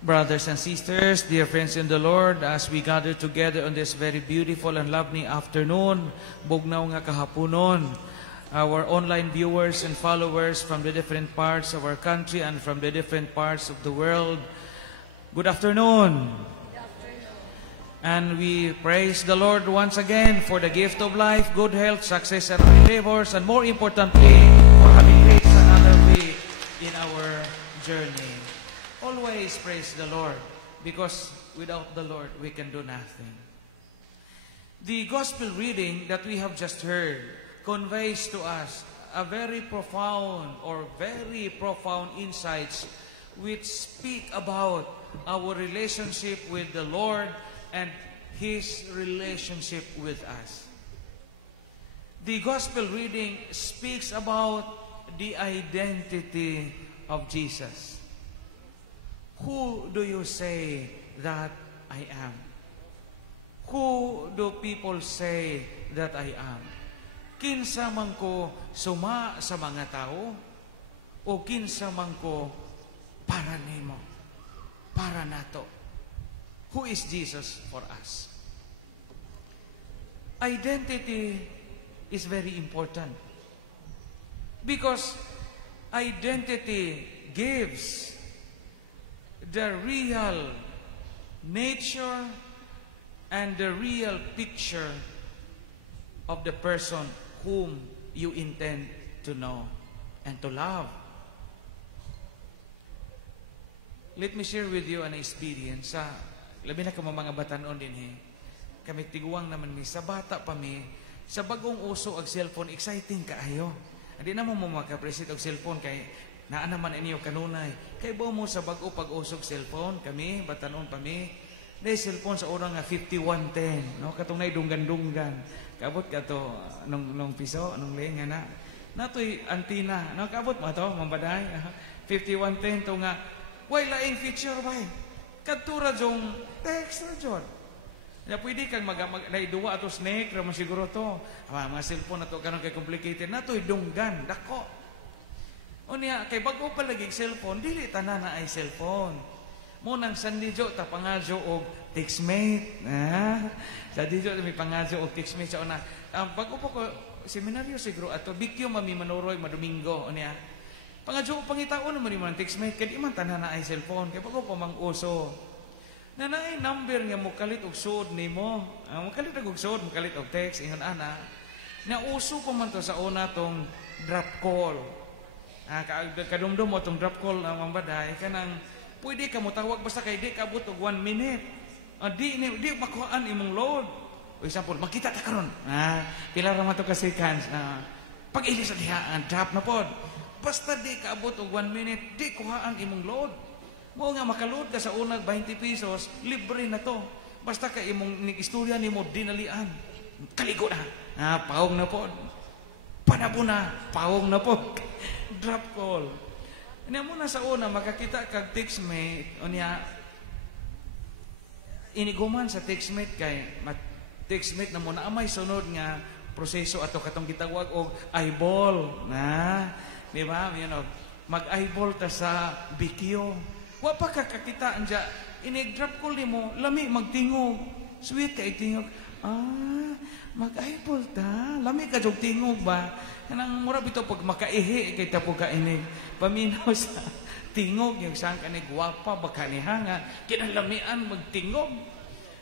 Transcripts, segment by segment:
Brothers and sisters, dear friends in the Lord, as we gather together on this very beautiful and lovely afternoon, bugnaw nga kahaponon, our online viewers and followers from the different parts of our country and from the different parts of the world, good afternoon. And we praise the Lord once again for the gift of life, good health, success, and endeavors, and more importantly, for having faced another week in our journey. Always praise the Lord, because without the Lord, we can do nothing. The gospel reading that we have just heard conveys to us a very profound insights which speak about our relationship with the Lord and His relationship with us. The gospel reading speaks about the identity of Jesus. Who do you say that I am? Who do people say that I am? Kinsa man ko suma sa mga tao o kinsa man ko para nimo, para nato? Who is Jesus for us? Identity is very important because identity gives the real nature and the real picture of the person whom you intend to know and to love. Let me share with you an experience sa labi na kamo mga batanon din kami tiguang naman mi sa bata pa mi sa bagong uso ag cellphone exciting kaayo. Hindi na mo makapresit og cellphone kay naa naman inyo kanunay. Kay buo mo sa bag-o pag-usog cellphone, kami, batanon pa mi. Nay cellphone sa orang nga 5110, no? Katong nay dunggan-dunggan. Kabot ka to nung piso, nung leng nga na. Natoy antina, no? Kabot mo to, mambaday. 5110 to nga. Way laing feature bay. Kadtura jong text ra jud. Ya pwede kang nay duwa ato snake ra man siguro to. Mga cellphone nato karon kay complicated. Natoy dunggan, dako. O niya, kay bago pa lagi cellphone, dili tanan na ay cellphone. Munang sandijo, ta pangadyo og textmate. Sa dijo, may pangadyo og textmate sa una. Bago po ko, seminaryo siguro, ato, bikyo mami manuroy, madomingo. O niya, pangadyo og pangitaon naman yung textmate, kaya di man tanan na ay cellphone. Kaya bago po mang uso. Nanay number nga mo kalit og suod ni mo. Mo kalit og suod, mo kalit og text, ingon ana. Nauso pa man to sa una tong drop call. Kadumdum mo itong drop call na mambaday, kanang pwede ka mo tawag basta kay di kabot og 1 minute. Di makuhaan imong load. O example, makita ta karon. Pila ra man to ka seconds. Pag ili sa dihaan, drop na pod. Basta di kaabot og 1 minute, di kuhaan imong load. Mo nga makaload ka sa unang 20 pesos, libre na to. Basta ka imong istorya nimo dinalian. Kaligo na. Paong na pod. Panabo na, paong na pod. Drop call. Ina mo na sa una makakita kag textmate unya iniguman sa textmate kay textmate na mo na amay sunod nga proseso ato katong gitawag og eyeball na di ba mag-eyeball ta sa bikyo wa pa ka kakita anja ini-drop call nimo lami magtingog sweet kay tingog mag-eyeball ta lami ka jog tingog ba. Kanang mura bito pag makaihi kay tapo ka inig paminaw sa tingog yung saan ka ni guwapa baka ni hanga kinalamian magtingog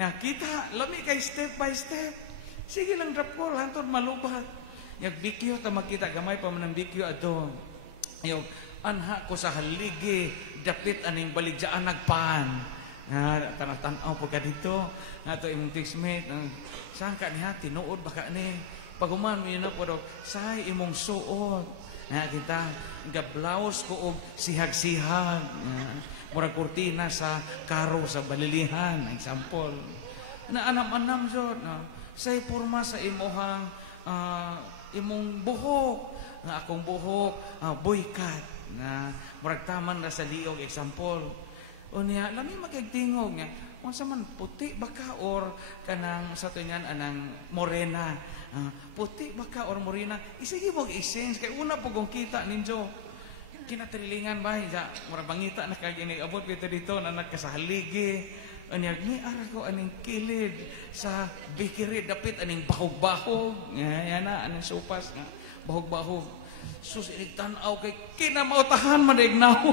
nakita lami kay step by step sige lang drop call hantod malubat yung bikyo ta makita gamay pa man ang bikyo ato yung anha ko sa haligi dapit aning baligjaan nagpan tanah-tanaw po ka dito nato imong textmate saan ka niya tinuod baka ni paguman mo yun na po daw, say imong suot. Kita, gablaos ko og sihag-sihag. Murag kurtina sa karo sa balilihan. Example. Anam-anam jod. Say purma sa imohang imong buhok. Akong buhok, boykat. Murag taman na sa liog. Example. O niya, lami magigtingog niya. Kung sa man puti baka or kanang sa tunyan anang morena. Puti baka or morena. Isige mo exchange kay una po kung kita ninyo. kinatrilingan ba? Mura bangita na kag abot kita dito na nagkasahaligi. Anyag ni aral ko aning kilid sa bakery dapit aning bahog-bahog. Yan na aning sopas nga bahog-bahog. Sus tan-aw kay kinamautahan man ignaw.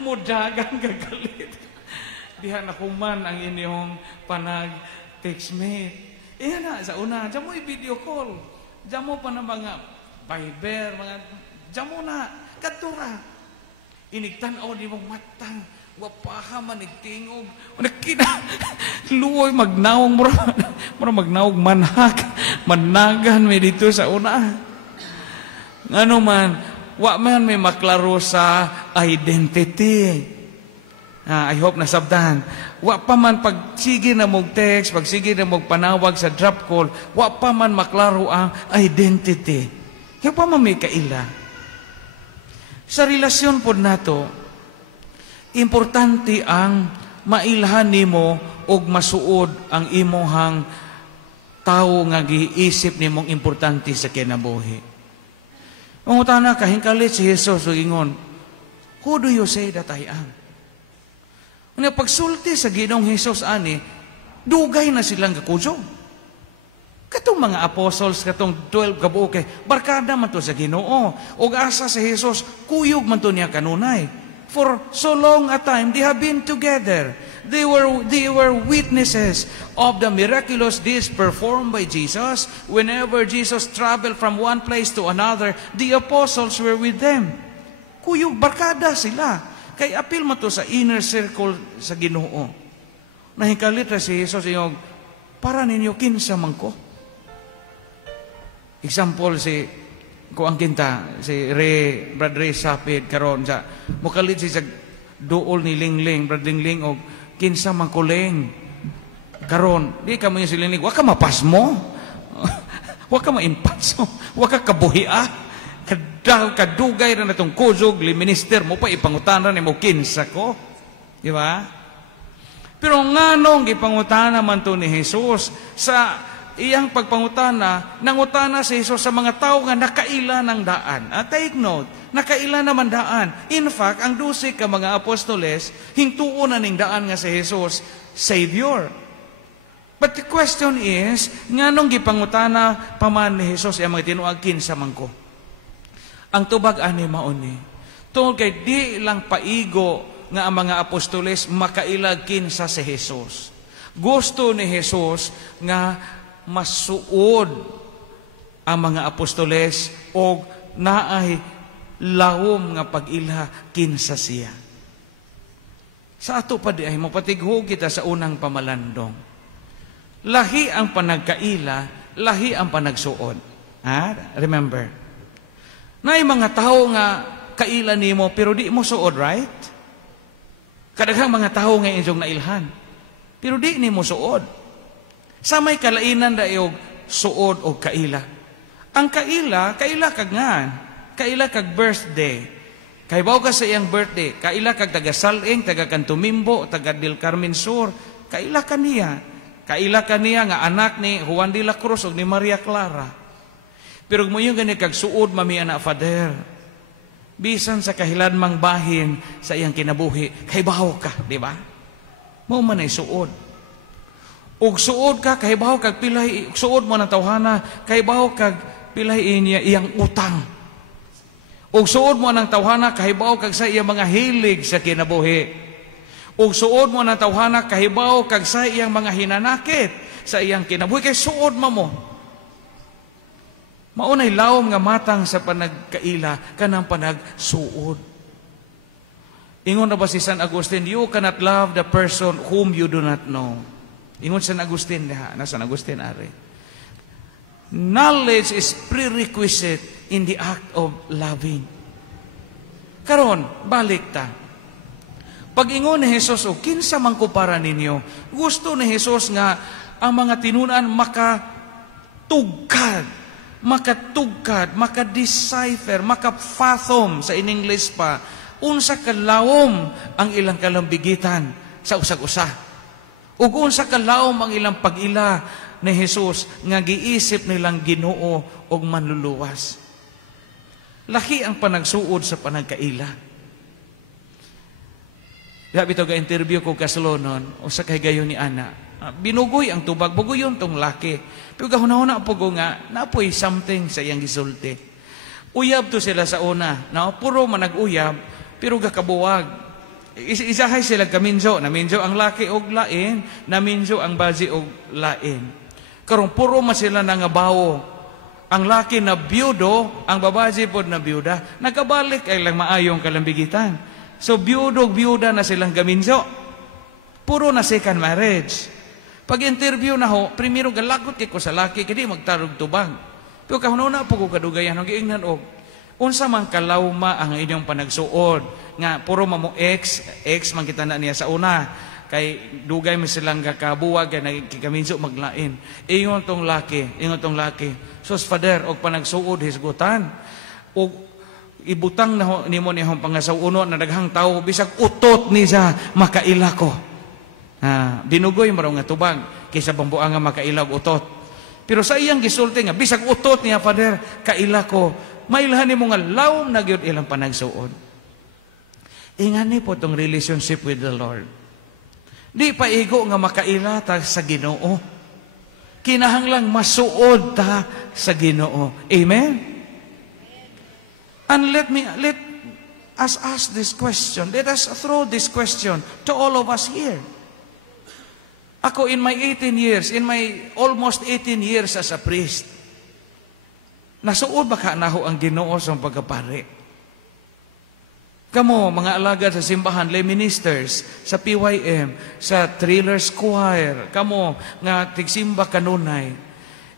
Mudagan gagalit. Diha na kuman ang inyong panag textmate. Iyan na sa una, diyan mo i-video call. Diyan mo pa na mga Viber, mga diyan mo na katura. Inigtan-aw di mong matang wapaha man nagtingog nakina luoy magnawong mura magnawog managan may dito sa una ngano man wa man may maklaro sa identity. I hope nasabdan wa pa man pag sige na mog text pag sige na mog panawag sa drop call wa pa man maklaro ang identity. Kaya pa man may kaila sa relasyon pod nato. Importante ang mailhan nimo og masuod ang imuhang tao nga giisip nimong importante sa kinabuhi. Mangutana ka hingkalit si Jesus ug ingon, who do you say that I am? Una pagsulti sa Ginoong Hesus ani, dugay na silang gakusog. Katong mga apostles, katong 12 kabuok kay barkada man to sa Ginoo. Og asa sa Hesus, kuyog man to niya kanunay. For so long a time, they have been together. They were witnesses of the miraculous deeds performed by Jesus. Whenever Jesus traveled from one place to another, the apostles were with them. Kuyog, barkada sila. Kay apil mo to sa inner circle sa Ginoo. Nahikalit na si Jesus yung, para ninyo kinsa man ko. Example ko ang kinta, si Brad Ray Sapid, karon sa mukalit si sa duol ni Lingling, Brad Lingling, o kinsa man kuling. Karon, di ka mo yung si Lingling, waka mapas mo, waka maimpats mo, waka kabuhia, kadugay na natong kuzog, li minister mo pa ipangutanan ni mo kinsa ko. Di ba? Pero nganong ipangutana man to ni Jesus sa iyang pagpangutana, nangutana si Jesus sa mga tao nga nakaila ng daan. Take note, nakaila naman daan. In fact, ang 12 ka mga apostoles, hintuon na ning daan nga si Jesus, Savior. But the question is, nganong gipangutana paman ni Jesus ang mga tinuag kinsa man ko? Ang tubag ani mauni. Tungod kay di lang paigo nga ang mga apostoles makailag kinsa si Jesus. Gusto ni Jesus nga masuod ang mga apostoles o naay lawom nga pag-ila kinsa siya. Sa ato pa di ay mapatigho kita sa unang pamalandong. Lahi ang panagkaila, lahi ang panagsuod. Remember. Naay mga tao nga kaila nimo pero di mo suod, right? Kadaghang mga tao nga inyong nailhan. Pero di ni mo suod. Sa may kalainan dayog suod o kaila. Ang kaila kag nga. Kaila kag birthday. Kay bawo ka sa iyang birthday. Kaila kag taga Saling, taga Cantumimbo, taga Del Carmen Sur. Kaila ka niya. Kaila ka niya nga anak ni Juan de la Cruz o ni Maria Clara. Pero mo yung gani kag suod mami anak father. Bisan sa kahilanmang bahin sa iyang kinabuhi. Kay bawo ka, di ba? Mao man ay suod. Ug suod ka kay bahaw kag pilay suod mo ng tawhana kay bahaw kag pilay niya iyang utang. Ug suod mo ng tawhana kay bahaw kag sa iyang mga hilig sa kinabuhi. Ug suod mo ng tawhana kay bahaw kag sa iyang mga hinanakit sa iyang kinabuhi kay suod mo. Maunay lawom nga matang sa panagkaila kanang panagsuod. Ingon na ba si San Agustin, you cannot love the person whom you do not know. Ingon San Agustin, San Agustin ari. Knowledge is prerequisite in the act of loving. Karon, balik ta. Pag ingon ni Jesus, o kinsa man ko para ninyo, gusto ni Jesus nga ang mga tinunan makatugkad, makadecipher, makafathom sa in English pa, unsa kalawom ang ilang kalambigitan sa usag-usa. Ug unsa kalawom ang ilang pag-ila ni Jesus nga giisip nilang Ginoo og manluluwas. Lahi ang panagsuod sa panagkaila. Sabi ito ga-interview ko kasalonon, o sa kay gayon ni Ana. Binugoy ang tubag, bugoyon tong laki. Pero gahuna-huna po ko nga, napoy something sa iyang gisulti. Uyab to sila sa una. Puro manag-uyab, pero gakabuwag. Isahay sila kaminjo. Naminjo ang laki og lain, naminjo ang bazi og lain. Karong puro man sila nangabawo. Ang laki na biyudo, ang babaji po na biyuda, nakabalik ay lang maayong kalambigitan. So, biyuda na silang gaminso. Puro na second marriage. Pag-interview na ho, primero galagot ko sa laki, kaya magtarog tubag. Pero kahununa po ko kadugayan, ang giingnan og, unsa man kalawma ang inyong panagsuod. Nga, puro mamo ex man kita na niya sa una. Kay dugay mo silang kakabuwag, kaya nagkikaminso maglain. Ingon tong laki. Sos, Father, og panagsuod, hisgutan. Og, ibutang na nimo niyang pangasawuno na daghang tao bisag utot ni sa makaila ko. Dinugoy maro nga tubag kaysa bambuang nga makailag utot. Pero sa iyang gisulti nga bisag utot niya, Father, kaila ko, mailhan nimo nga lawom na gyud ilang panagsuod. Ingani po tong relationship with the Lord. Di pa igo nga makaila ta sa Ginoo. Kinahanglang masuod ta sa Ginoo. Amen. And let us ask this question. Let us throw this question to all of us here. Ako in my almost 18 years as a priest, nasuod ba ka naho ang Ginoo sa pagkapari? Kamo, mga alagad sa simbahan, lay ministers, sa PYM, sa Thrillers Choir, kamo, nga tigsimba kanunay.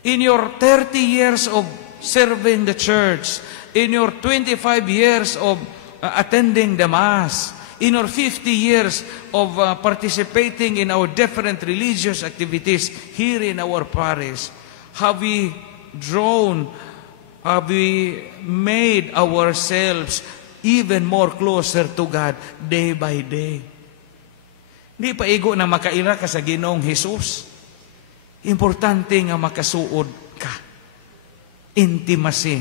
In your 30 years of serving the church, in your 25 years of attending the Mass, in your 50 years of participating in our different religious activities here in our parish, have we made ourselves even more closer to God day by day? Di pa igo na makaila ka sa Ginoong Hesus. Importante nga makasuod ka. Intimacy.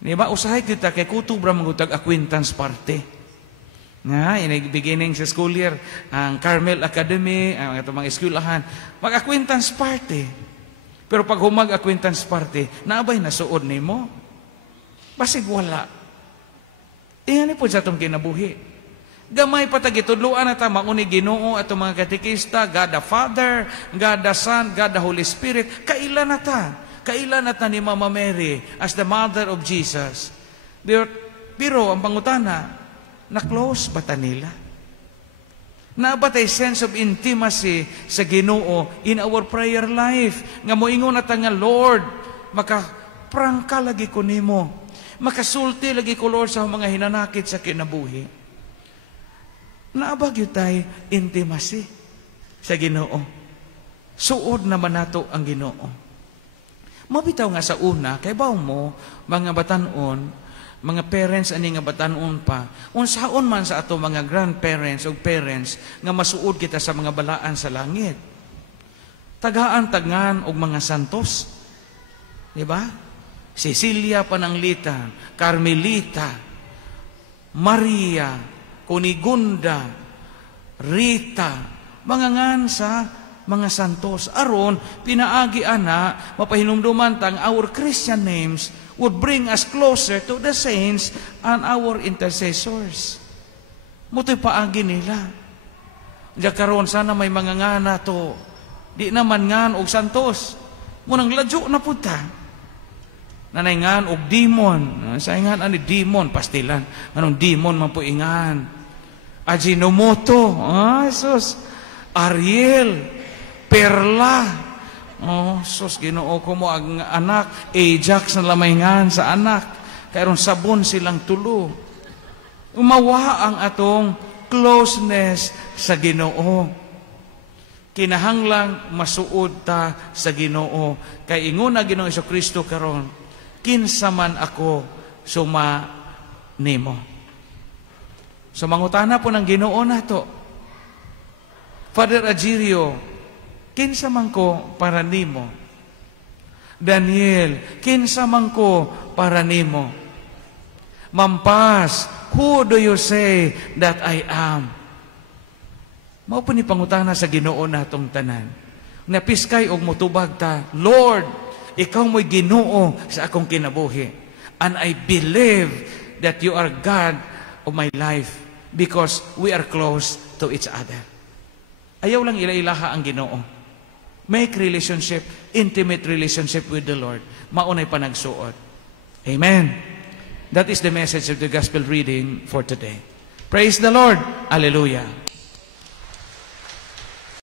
Diba? Usahay kita kay kutubra magutag acquaintance party. Nga, in the beginning sa school year, ang Carmel Academy, ang itong mga eskwelahan, mag-acquaintance party. Pero pag humag-acquaintance party, naabay na suod ni mo. Basig wala. Iyan po sa itong kinabuhi. Gamay patagitudluan na tama ni Ginoo at mga katekista, God the Father, God the Son, God the Holy Spirit, kailan na ta? Kailan na ni Mama Mary as the mother of Jesus? Pero ang pangutana, na-close ba ta nila? Nabatay sense of intimacy sa Ginoo in our prayer life. Nga moingon na ta nga, Lord, makaprangka lagi ko nimo. Makasulti lagi ko, Lord, sa mga hinanakit sa kinabuhi. Naabag yun tayo intimacy sa Ginoo. Suod naman nato ang Ginoo. Mabitaw nga sa una, kay baw mo, mga batanon, mga parents ani nga batanon pa, unsaon man sa ato mga grandparents o parents nga masuod kita sa mga balaan sa langit. Tagaan-tagan og mga santos. Di ba? Cecilia Pananglitan, Carmelita, Maria, Kunigunda, Rita, mga ngansa, mga santos. Aron, pinaagi ana, mapahinumduman tang our Christian names would bring us closer to the saints and our intercessors. Muto'y paagi nila. Diya karon sana may mga ngana to. Di naman ngan og santos. Munang ladyo na punta. Nanay ngan og demon. Sa ingan ani demon, pastilan. Anong demon man po ingan? Ajinomoto. Sus. Ariel. Perla. Sus, Ginoo ko mo ang anak. Ajax na lamayngan sa anak. Kayron sabon silang tulo. Umawa ang atong closeness sa Ginoo. Kinahanglang masuod ta sa Ginoo. Kay ingon na Ginoong Jesucristo karon, kinsa man ako suma nimo. So mangutana po ng Ginoo nato, Father Agirio, kinsa man ko para nimo? Daniel, kinsa man ko para nimo? Mampas, who do you say that I am? Mao po ni pangutana sa Ginoo natong tanan. Napiskay og motubag ta, Lord, ikaw mo'y Ginoo sa akong kinabuhi. And I believe that you are God of my life because we are close to each other. Ayaw lang ila-ilaha ang Ginoo. Make relationship, intimate relationship with the Lord. Maunay pa nagsuot. Amen. That is the message of the gospel reading for today. Praise the Lord. Hallelujah.